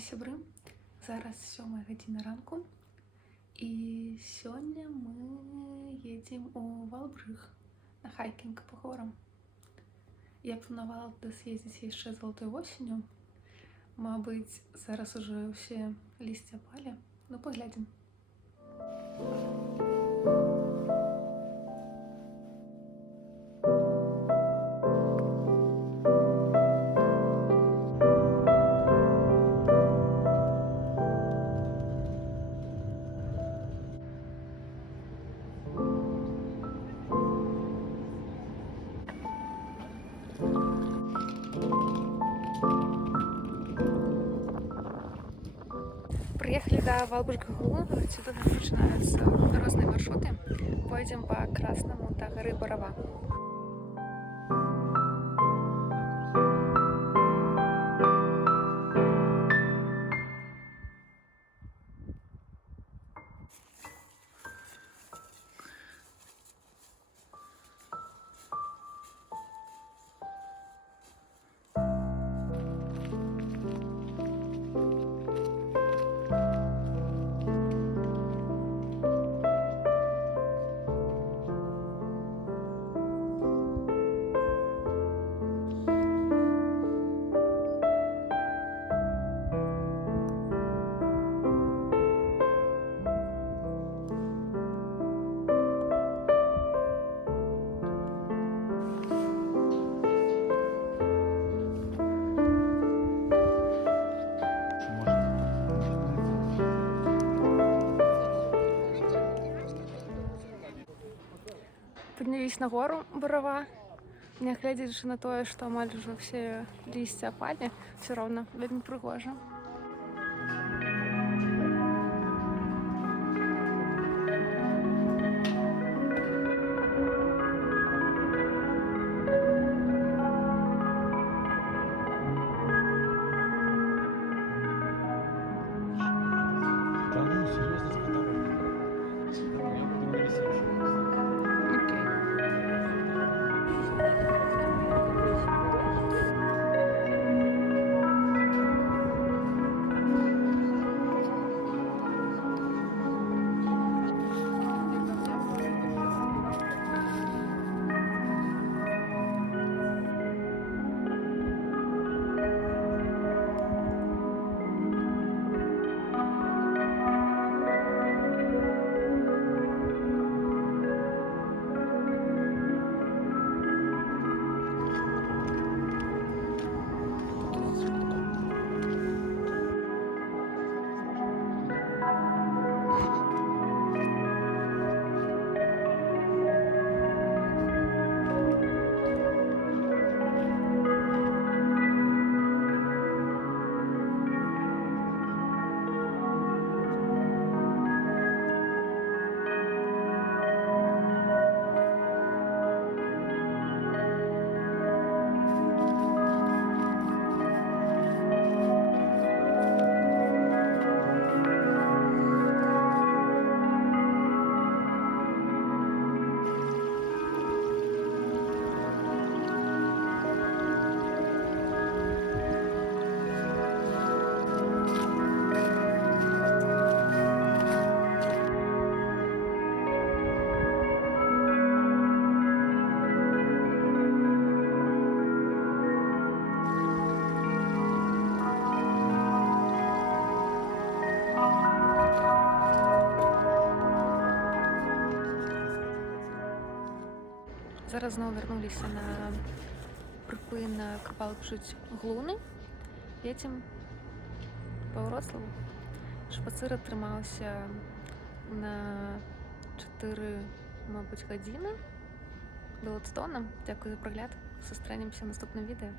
Привет, сябры! Зараз 7:00 ранку, і сёння мы едем у Валбрыг на хайкінг по горам. Я планувала туди з'їздити ще золотою осінню. Мабуть, зараз уже всі листя опали. Ну, поглядим. Приехали до Валбрыг-Гулы. Отсюда начинаются разные маршруты. Пойдем по Красному до горы Барава. Поднялись на гору Барава. Не глядячи на то, что амаль уже все листья опали, все равно вельми пригожа. Зараз знову вернулися на припинок Валбрыг-Гулы. Едем по Вроцлаву. Шпацир тримався на 4, мабуть, години до Лодстона. Дякую за прогляд. Зустрінемося в наступному відео.